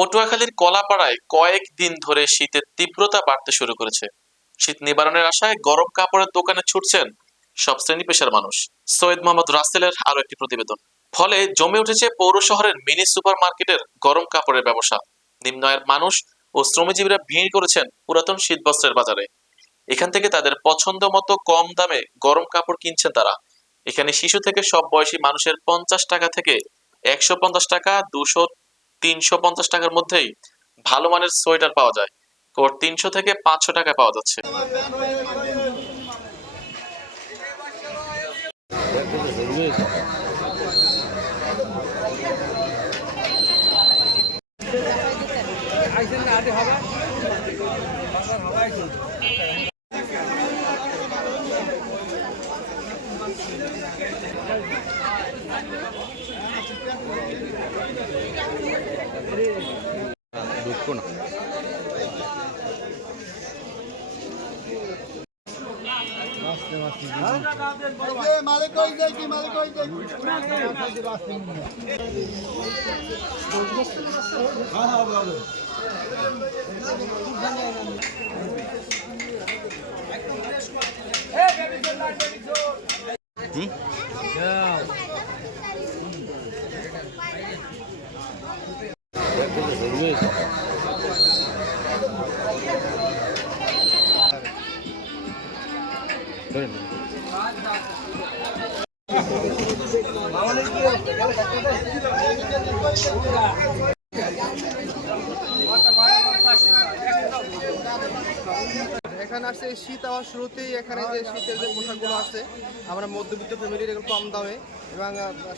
পটুয়াখালীর কলাপাড়ায় কয়েক দিন ধরে শীতের তীব্রতা বাড়তে শুরু করেছে। শীত নিবারণের আশায় গরম কাপড়ের দোকানে ছুটছেন সব শ্রেণি পেশার মানুষ। সৈয়দ মোহাম্মদ রাসেলের আরও একটি প্রতিবেদন। ফলে জমে উঠেছে পৌর শহরের মিনি সুপার মার্কেটের গরম কাপড়ের ব্যবসা। নিম্ন আয়ের মানুষ ও শ্রমজীবীরা ভিড় করেছেন পুরাতন শীতবস্ত্রের বাজারে। এখান থেকে তাদের পছন্দ মতো কম দামে গরম কাপড় কিনছেন তারা। এখানে শিশু থেকে সব বয়সী মানুষের পঞ্চাশ টাকা থেকে একশো পঞ্চাশ টাকা, দুশো তিনশো পঞ্চাশ টাকার মধ্যেই ভালো মানের সোয়েটার পাওয়া যায়। কোট তিনশো থেকে পাঁচশো টাকা পাওয়া যাচ্ছে। ঢুকবো না মালিক কই যায় কি মালিক কই যায় ধরেন এখানে আসছে এই শীত আওয়ার শুরুতেই এখানে যে শীতের যে পোশাকগুলো আছে আমরা মধ্যবিত্ত ফ্যামিলির এগুলো কম দামে এবং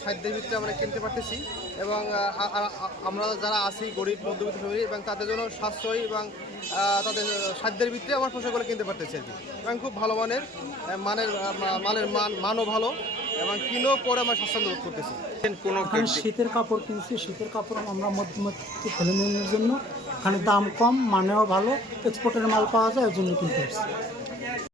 সাধ্যের ভিতরে আমরা কিনতে পারতেছি এবং আমরা যারা আছি গরিব মধ্যবিত্ত ফ্যামিলি এবং তাদের জন্য সাশ্রয়ী এবং তাদের সাধ্যের ভিতরে আমার পোশাকগুলো কিনতে পারতেছি আর কি। এবং খুব ভালো মানের মানের মানের মান মানও ভালো এবং কিনেও পরে আমরা স্বাচ্ছন্দ্য বোধ করতেছি। কোনো শীতের কাপড় কিনছি শীতের কাপড় আমরা মধ্যমত্তি ফ্যামিলির জন্য। এখানে দাম কম মানেও ভালো এক্সপোর্টের মাল পাওয়া যায় ওই জন্য কিনতে Clippers.